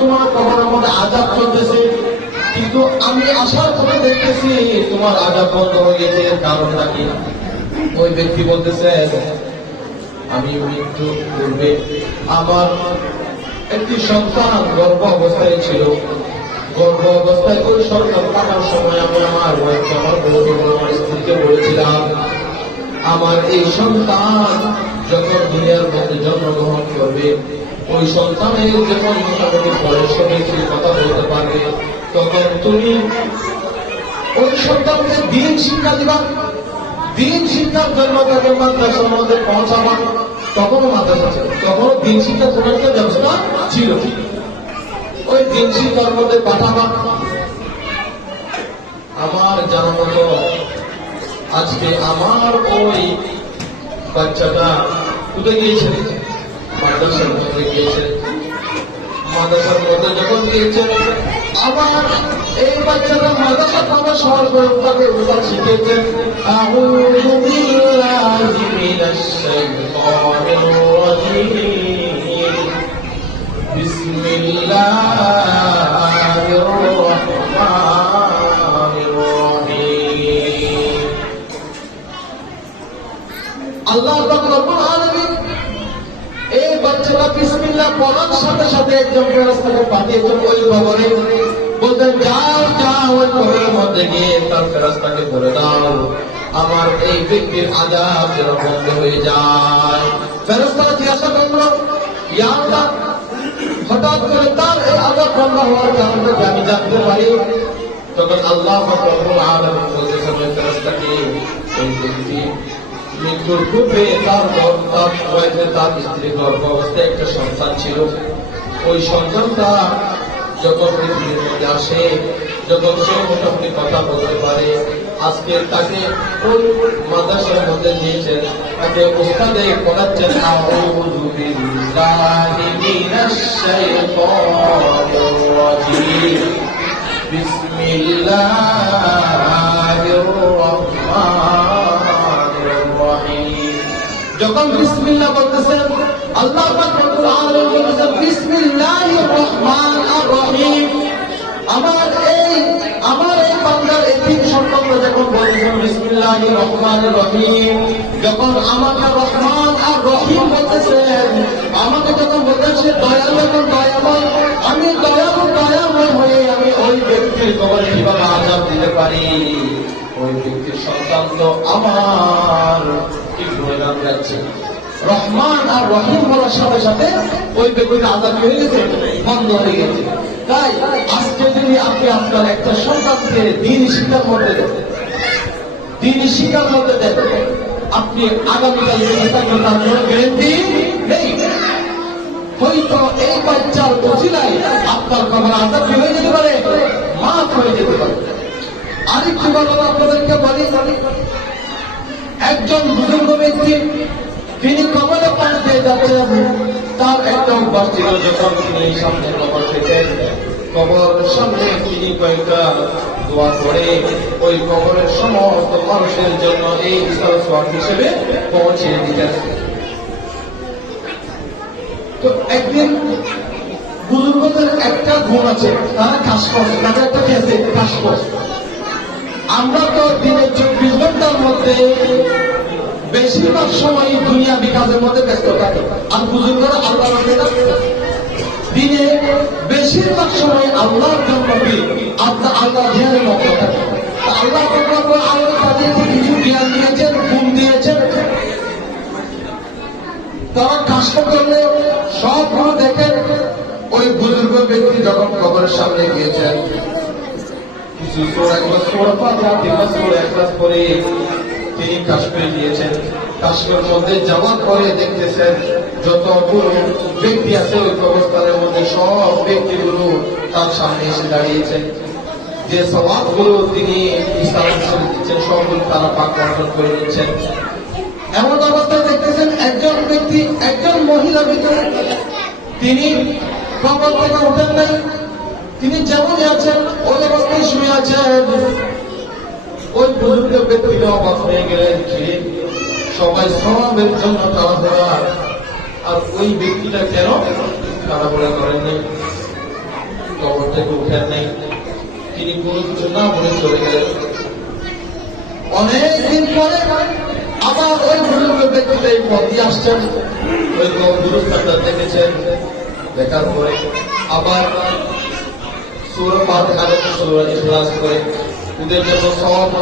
তোমার কবরের মধ্যে আযাব চলতেছে, কিন্তু আমি আসার পরে দেখতেছি তোমার আযাব বন্ধ হয়ে গেছে, কারণটা কি? ওই ব্যক্তি বলতেছে, আমি মৃত্যু পূর্বে আমার একটি সন্তান গর্ভ অবস্থায় ছিল, গর্ভ অবস্থায় ওই সন্তান থাকার সময় আমি আমার ওয়াইফকে, আমার বউকে, আমার স্ত্রীকে বলেছিলাম, আমার এই সন্তান যখন দুনিয়ার মধ্যে জন্মগ্রহণ করবে, ওই সন্তানের যখন মোটামুটি বয়স হবে, সে কথা বলতে পারবে, তখন তুমি ওই সন্তানকে দিন শিক্ষা দিবা, দিন শিক্ষার জন্য তাকে মাদ্রাসার মধ্যে পৌঁছাবা। তখনও মাদ্রাসা ছিল, তখনও দিন শিক্ষা কোনো একটা ব্যবস্থা ছিল, ওই দিন শিক্ষার মধ্যে পাঠাবা। আমার জানা মতো আজকে আমার ওই বাচ্চাটা কোথায় গিয়েছে? মাদ্রাসার মধ্যে গিয়েছে। মাদ্রাসার মধ্যে যখন গিয়েছে, আবার এই বাচ্চাটা মাদ্রাসা পড়া সহজ করে তাকে উস্তাদ শিখিয়েছেন, আউযু বিল্লাহি মিনাশ শাইতানির রাজীম, বিসমিল্লাহির রাহমানির রাহিম। আল্লাহ রাব্বুল আলামিন এই বাচ্চাটা বিসমিল্লাহ পড়ার সাথে সাথে একজন ফেরেশতাকে পাঠিয়েছেন ওই কবরে, বলতেন যাও যাও ওই কবরের মধ্যে গিয়ে তার ফেরেশতাকে বলে দাও আমার এই ব্যক্তির আযাব যেন বন্ধ হয়ে যায়। ফেরেশতারা জিজ্ঞাসা করলো, ইয়া আল্লাহ, হঠাৎ করে তার এই আযাব বন্ধ হওয়ার কারণটা আমি জানতে পারি? তখন আল্লাহ রাব্বুল আলামিন বলতেছেন ওই ফেরেশতাকে, ওই ব্যক্তি মৃত্যুর পূর্বে তার স্ত্রী গর্ভ অবস্থায় একটা সন্তান ছিল, ওই সন্তানটা যখন পৃথিবীর মধ্যে আসে, যখন সে মোটামুটি কথা বলতে পারে, আজকে তাকে ওই মাদ্রাসার মধ্যে দিয়েছেন, তাকে উস্তাদে পড়াচ্ছেন, আউযু বিল্লাহি মিনাশ শাইতানির রাজীম, বিসমিল্লাহির রাহমানির রাহিম। যখন বিসমিল্লাহ বলতেছেন, আল্লাহ পাক রব্বুল আলামিন বলতেছেন বিসমিল্লাহির রহমানির রহিম। আমার এই বান্দার এই তিন শব্দ যখন বলতেছেন বিসমিল্লাহির রহমানির রহিম, যখন আমাকে রহমান আর রহিম বলতেছেন, আমাকে যখন বলতেন সে দয়ালু এবং দয়াময়, আমি দয়ালু দয়াময় হয়ে আমি ওই ব্যক্তির কবরে কিভাবে আযাব দিতে পারি? ওই ব্যক্তির সন্তান তো আমার কি গুণগান গাচ্ছে। রহমান আর রহিম বলার সাথে সাথে ওই ব্যক্তির আযাব হয়ে গেছে, বন্ধ হয়ে গেছে। তাই আজকে যদি আপনি আপনার একটা সন্তানকে দ্বীনি শিক্ষার মধ্যে দেন, দ্বীনি শিক্ষার মধ্যে দেন, আপনি আগামীকাল তার কোনো গ্যারান্টি নেই। হয়তো এই বাচ্চার ওসিলায় আপনার কবর আযাব হয়ে যেতে পারে, মাফ হয়ে যেতে পারে। আরেকটি কথা আপনাদেরকে বলি, একজন বুজুর্গ ব্যক্তি তিনি কবরে পাশ দিয়ে যাচ্ছেন, তার একটা অভ্যাস ছিল, যখন তিনি সামনে কবর পেতেন, কবরের সামনে তিনি কয়েকটা দোয়া করে ওই কবরের সমস্ত মানুষের জন্য এই সওয়াব হিসেবে পৌঁছে দিতেন। তো একদিন বুজুর্গদের একটা গুণ আছে, তারা কাজ করে, তাদের একটা খেয়েছে কাজ করে। আমরা তো দিনের 24 ঘন্টার মধ্যে বেশিরভাগ সময় দুনিয়া বিকাশের মধ্যে ব্যস্ত থাকে, আর বুজুর্গরা আল্লাহর দিনে বেশিরভাগ সময় আল্লাহর জন্য আল্লাহ ধ্যানের মধ্যে থাকে। আল্লাহ তাদেরকে কিছু জ্ঞান দিয়েছেন, গুণ দিয়েছেন, তারা কাজ করলে সবগুলো দেখেন। ওই বুজুর্গ ব্যক্তি যখন কবরের সামনে গিয়েছেন, কিছু করে তিনি কাজ করে দিয়েছেন। কাশ্মীর মধ্যে যাওয়ার পরে দেখতেছেন যতগুলো ব্যক্তি আছে ওই কবরস্থানের মধ্যে সব ব্যক্তিগুলো তার সামনে এসে দাঁড়িয়েছেন। যে সওয়াবগুলো তিনি দিচ্ছেন সবগুলো তারা পাক বর্ণন করে দিচ্ছেন। এমন অবস্থায় দেখতেছেন একজন ব্যক্তি, একজন মহিলা ভিতরে, তিনি কবর থেকে উঠেন নাই, তিনি যেমনই আছেন ওই অবস্থায় শুয়ে আছেন। ওই বুজুর্গ ব্যক্তিটা অবাক হয়ে গেলেন যে সবাই সওয়াবের জন্য তাড়াহুড়া, আর ওই ব্যক্তিটা কেন তাড়াহুড়া করেননি? থেকে উঠেন নাই, তিনি কোনো কিছু না বলে চলে গেলেন। অনেকদিন পরে আবার ওই বুজুর্গ ব্যক্তিটা এই পথ দিয়ে আসছেন, ওই গুরুস্থানটা দেখেছেন, দেখার পরে আবার সূরা ফাতিহা এবং সূরা ইখলাস করে ওদের জন্য সওয়াব